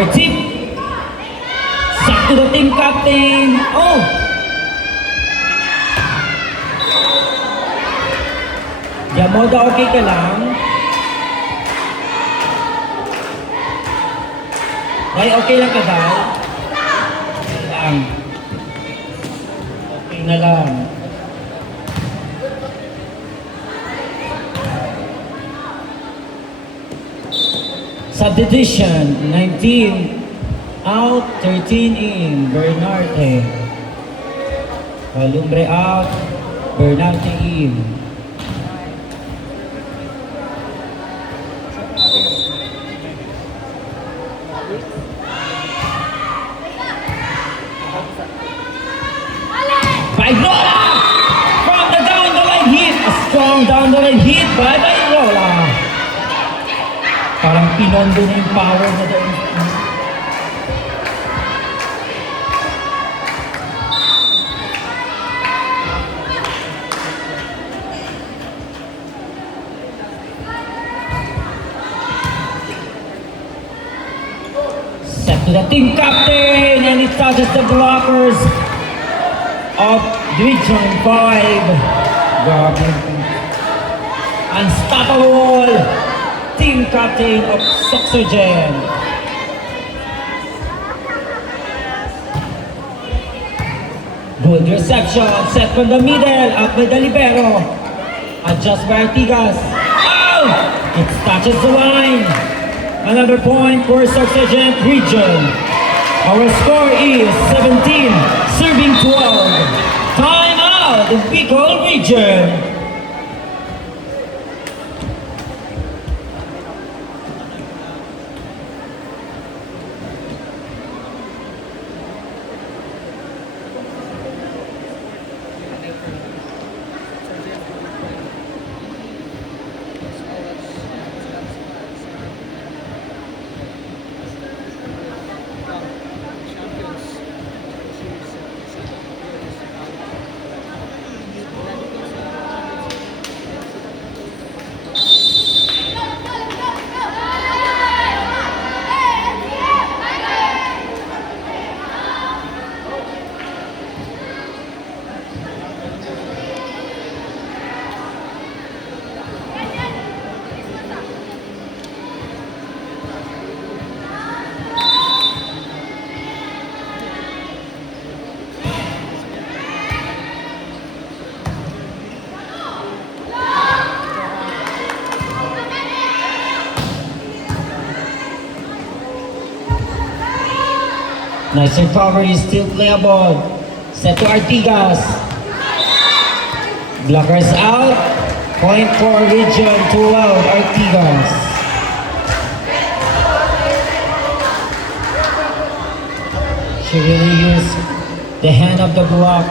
Power tip. Sack to the team captain. Oh! Yamoda, okay ka lang? Ay, okay lang ka ba? Okay lang. Okay na lang. Subdivision, 19 out, 13 in, Bernarte. Palumbre out, Bernarte in. By Lola! From the down the line hit, a strong down the line hit by Lola. Parang pinondo na yung power na doon. Set to the team captain and it touches the blockers of Division 5. Unstoppable team captain of Soxogen. Good reception, set from the middle, up by the libero. Adjust by Artigas. Oh! It touches the line. Another point for Soxogen region. Our score is 17, serving 12. Time out, the Bicol region. Nice recovery, still playable. Set to Artigas. Blockers out. Point for region 12, Artigas. She really used the hand of the block.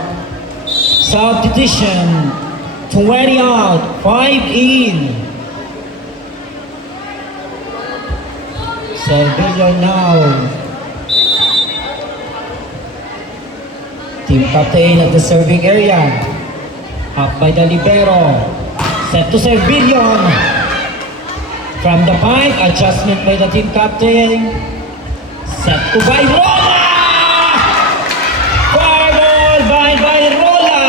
Subdivision, 20 out, 5 in. Servillo now. Team captain at the serving area. Up by the libero. Set to Servillion. From the pipe, adjustment by the team captain. Set to Bayrola! Fire ball by Bayrola!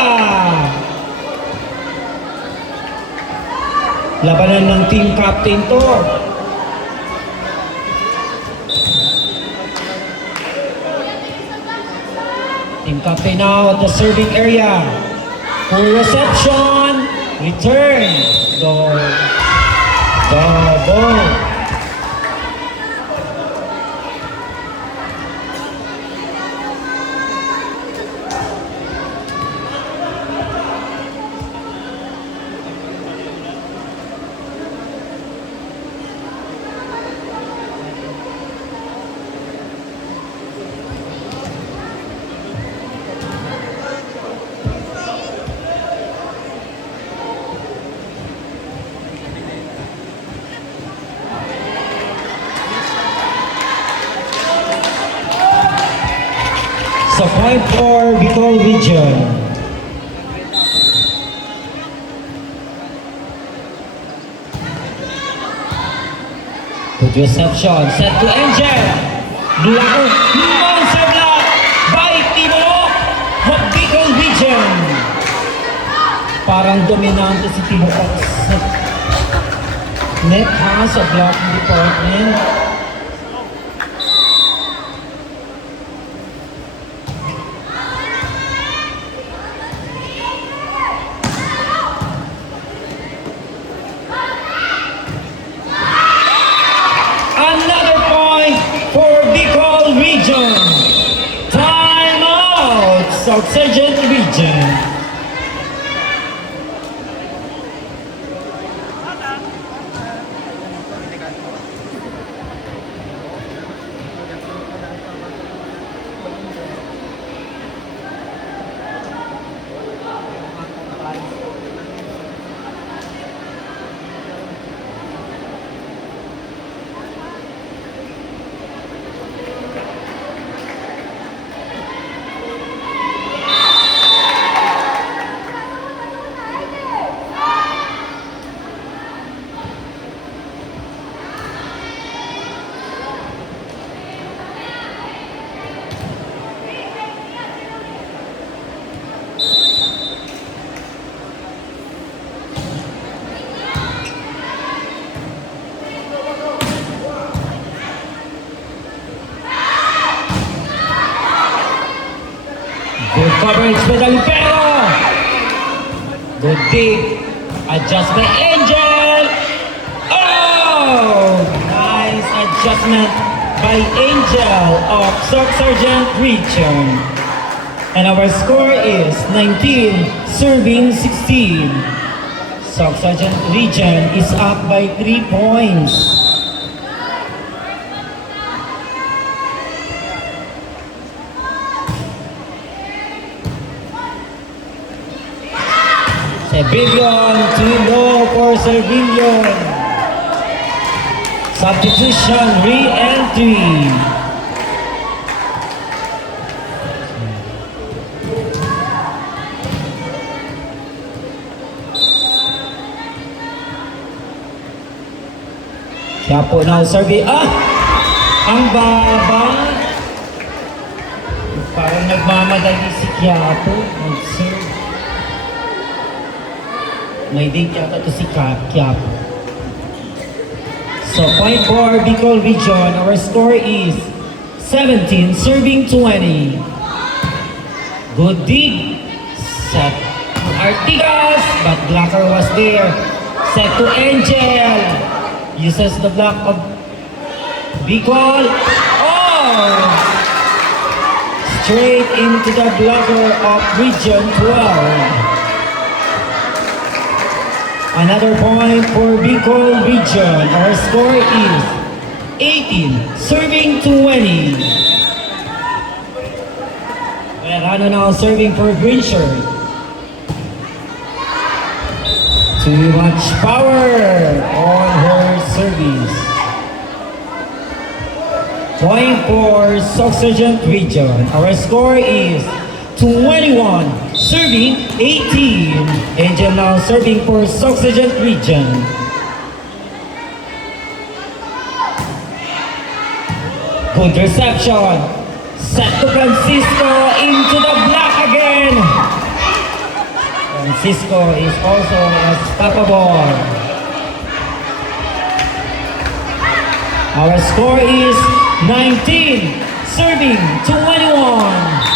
Labanan ng team captain to. Team captain now at the serving area. For reception, return. Goal. So point for Bicol region. Good reception, set to Angel. Blocker, monster block by Tibok of Bicol Region. Parang dominante si Tibok sa net ha, sa block department. Another point for Bicol Region. Time out, South Sergeant Region. Good coverage by Dalipero. Good deep. Adjust by Angel. Oh! Nice adjustment by Angel of South Sergeant Region. And our score is 19, serving 16. South Sergeant Region is up by 3 points. Sevillion too low for Sevillion. Substitution, re-entry. Quiapo now serving. Ang baba. Parang nagmamadali si Quiapo. Mag-serve. May date yata ito si Quiapo. So, point for Bicol Region. Our score is 17, serving 20. Good dig. Set to Artigas, but blocker was there. Set to Angel. Uses the block of Bicol. Oh! Straight into the blocker of Region 12. Another point for Bicol Region. Our score is 18, serving 20. Verano now serving for green shirt. Too much power on her service. Point for South Sergeant Region. Our score is 21, serving 18. Angel now serving for South Sergeant Region. Good reception. Set to Francisco into the block again. Francisco is also unstoppable. Our score is 19, serving 21.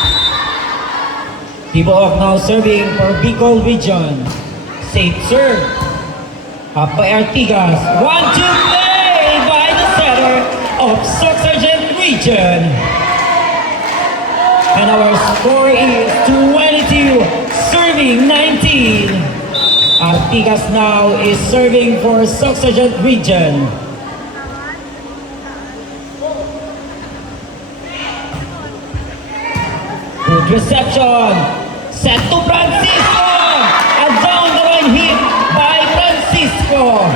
Tibok now serving for Bicol Region. Safe serve. Up by Artigas. 1-2 play by the setter of South Sergeant Region. And our score is 22, serving 19. Artigas now is serving for South Sergeant Region. Good reception. Set to Francisco. A down the line hit by Francisco.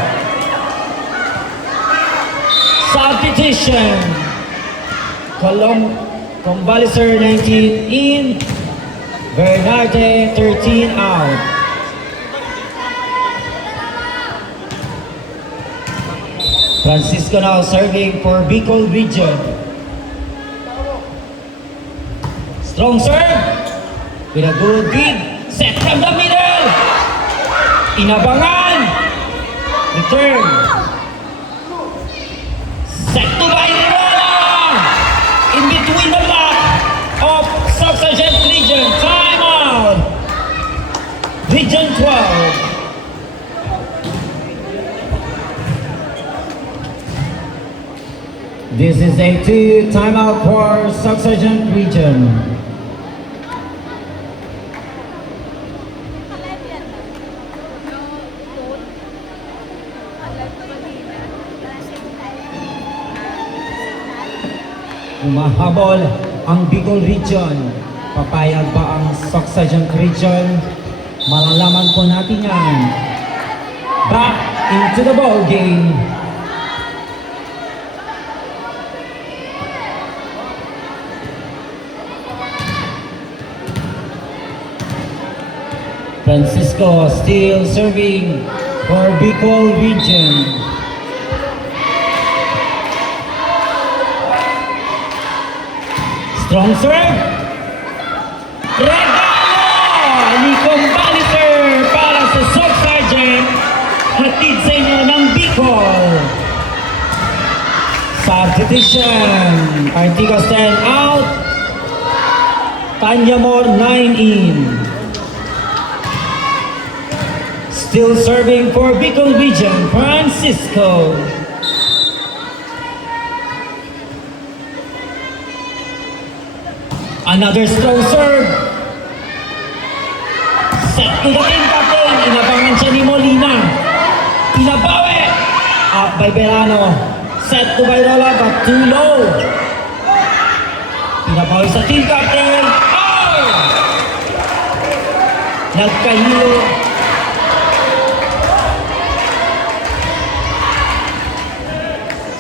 Substitution. Convaliser 19 in. Bernarte 13 out. Francisco now serving for Bicol Region. Strong serve. With a good give. Set from the middle. Inabangan. Return. Set to Bayrola. In between the block of Sargent Region. Time out. Region 12. This is a 2 timeout for Sargent Region. Umahabol ang Bicol Region. Papayag ba ang Sargent Region? Malalaman po natin yan. Back into the ball game. Francisco still serving for Bicol Region. Strong serve. Regalo ni Combaliser para sa Sargent. Hatid sa inyo ng Bicol. Substitution. Artigas 10 out. Tanya Mor 9 in. Still serving for Bicol Region, Francisco. Another strong serve. Set to the team captain. Inabangan siya ni Molina. Pinabawi. Up by Verano. Set to Bayrola but too low. Pinabawi sa team captain. Oh! Nagkahilo.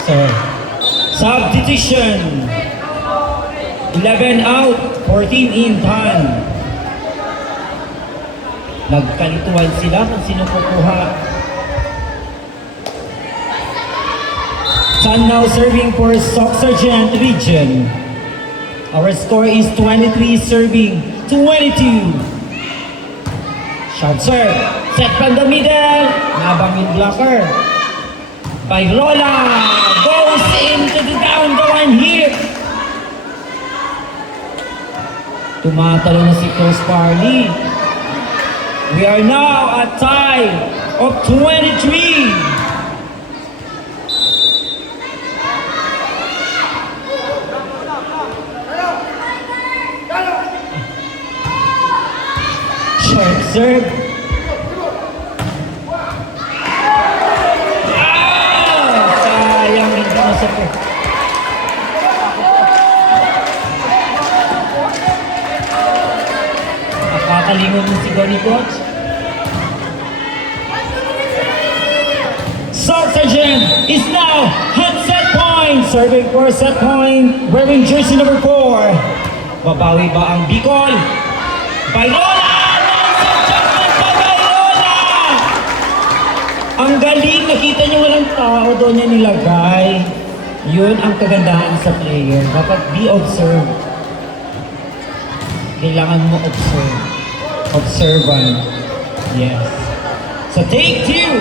So, substitution. 11 out, 14 in time. Nagkalituan sila kung sino kukuha. Sun now serving for Sargent Region. Our score is 23 serving 22. Shot serve. Set from the middle. Nabangin blocker. Bayrola goes into the down the one here. Tumatalo na si Coach Parley. We are now at tie of 23. Short serve. Sayang hindi masapit. Nakakalingon mo si Goni Coach. Sargent is now at set point. Serving for set point. Wearing jersey number 4. Babawi ba ang Bicol? Bayrola! Adjustment by Bayrola! Ang galing. Nakita niyo walang tao doon niya nilagay. Yun ang kagandahan sa player. Dapat be observed. Kailangan mo observe. Observant. Yes. So take 2.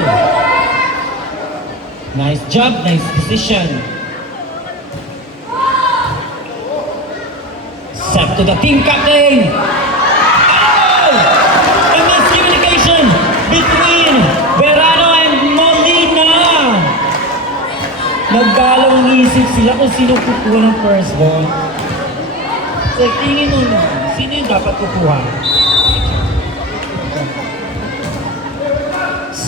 Nice job, nice decision. Set to the team captain. Oh! A miscommunication between Verano and Molina. Nagdalawang isip sila kung sino kukuha ng first ball. So tingin mo na, sino yung dapat kukuha?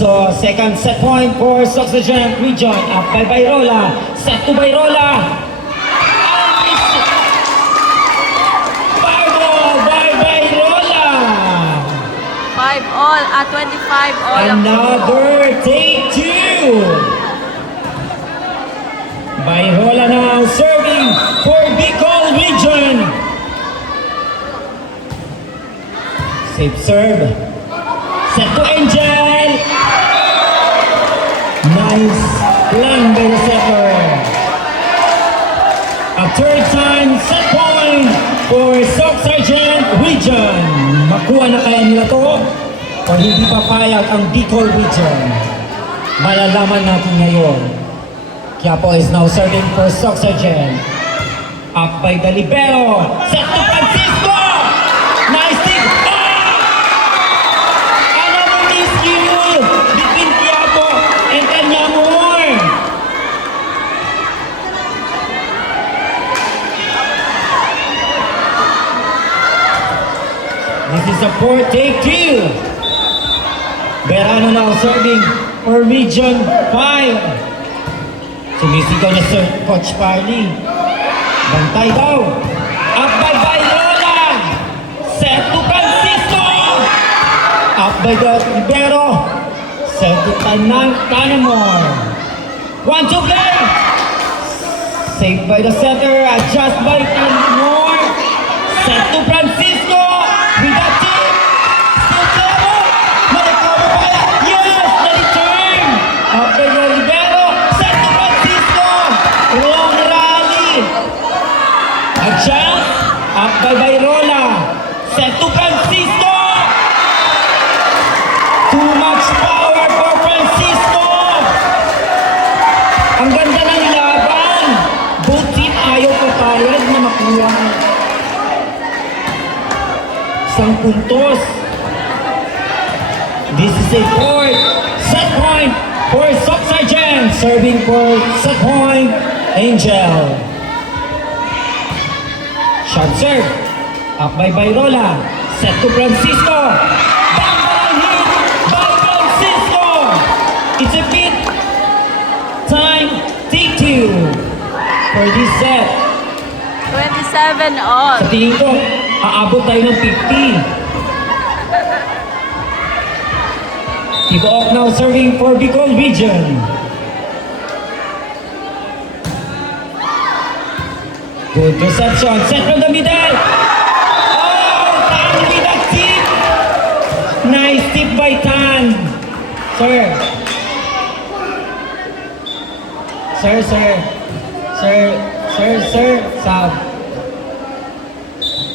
So, second set point for Sargent Region. Up by Bayrola. Set to Bayrola. Fireball by Bayrola. 5 all at 25 all. Another take 2. Bayrola now serving for Bicol Region. Safe serve. Set to Angel. Nice lang by the setter. A third time set point for Sargent Region. Makuha na kaya nila to? O hindi papayag ang Bicol Region? Malalaman natin ngayon. Quiapo is now serving for Soxargen. Up by the libero. Set to Francisco! Nice dig! Another miscue between Quiapo and Kanyamor. This is a poor take two. Berano now serving for Region 5. Sumisigaw na Sir Coach Parley. Bantay daw. Up by Bayrola. Set to Francisco. Up by the libero. Set to Tanamor. 1-2 play. Saved by the center. Adjust by Tanamor. Set to Francisco. We got two. Still trouble. Malikobo pa kaya. Yes! The return. Up by the libero. Set to Francisco. Long rally. Adjust. Up by Bayrola. Set to Francisco. Too much power for Francisco. Ang ganda ng laban. Both team ayaw papayag na makuha. Isang puntos. This is a fourth set point for Soxargen. Serving for set point, Angel. Shot serve. Up by Bayrola. Set to Francisco. Bang hit by Francisco. It's a bit time take two for this set. 27 all. Sa tingin ko, aabot tayo ng 50. Tibook now serving for Bicol Region. Good reception. Set from the middle. Oh, Tan with a tip. Nice tip by Tan. Sir. Sir.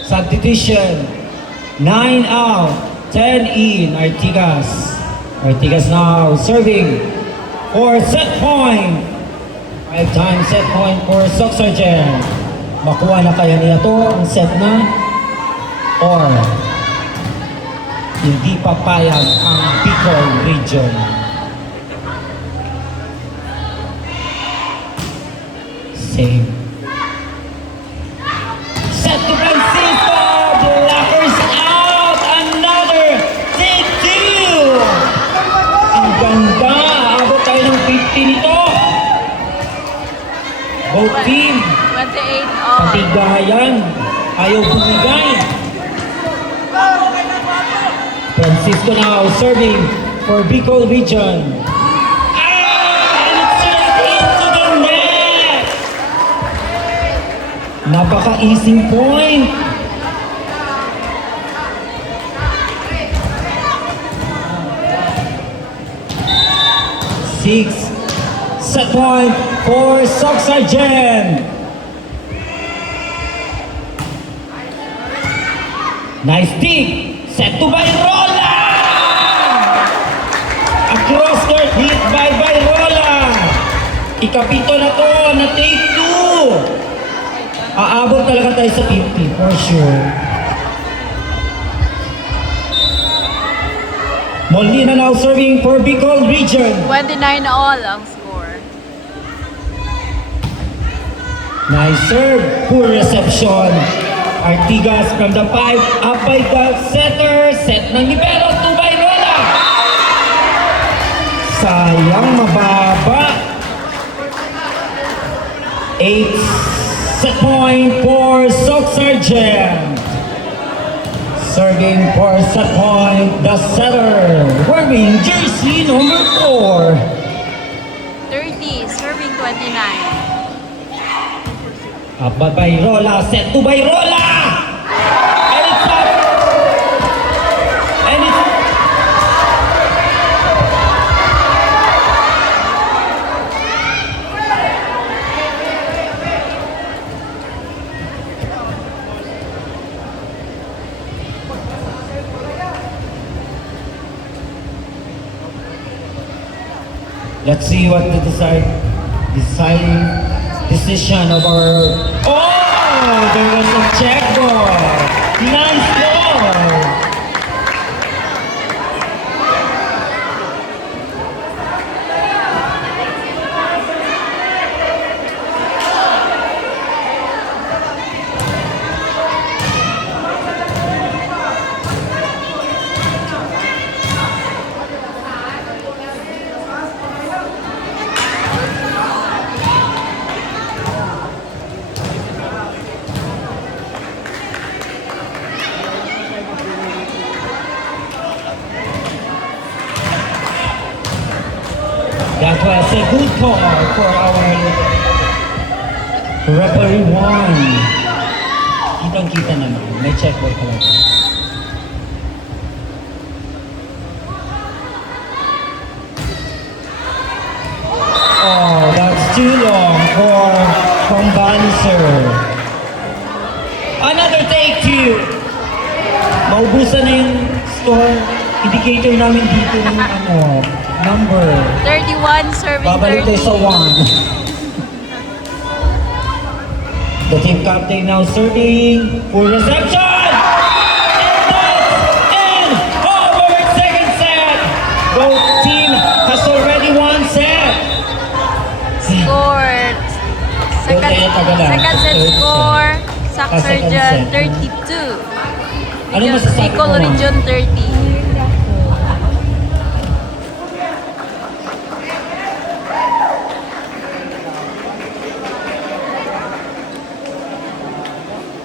Substitution. 9 out. 10 in. Artigas now serving for set point. 5-time set point for Soxargen. Makuha na kaya nila to ang set na or hindi papayag ang Bicol Region. Same. Set to Francisco. Blockers out. Another take two. Ang ganda. Abot tayo ng 50 nito. Both team. 28 all. Patigayan. Ayaw bumigay. Francisco now serving for Bicol Region. And it's straight into the net. Napaka-easing point. Six set point for Soxargen. Nice dig. Set to Bayrola. Across court hit by Bayrola. Ikapito na to na take two. Aabot talaga tayo sa 50 for sure. Molina now serving for Bicol Region. 29 all ang score. Nice serve. Poor reception. Artigas from the 5. Up by the setter. Set ng libero to Bayrola. Sayang mababa. 8 set point for Soxargen. Serving for set point, the setter. Wearing jersey number 4. 30, serving 29. Up by Bayrola, set to Bayrola! And it's up! And it's... Let's see what the decision of our... Oh! There was a check ball. Nice ball. That was a good call for our referee one. Kitang-kita naman. May check ball talaga. Oh, that's too long for Baliser. Another take two. Maubusan na yung score indicator namin dito ng number. 31 serving Babalik tayo sa 30. 1. The team captain now serving for reception! And that's in! Over second set! Both team has already won set! Scored. Second set score. second Saxerjan set. 32. Ano masasabi Bicol mo, ma'am? Region 30.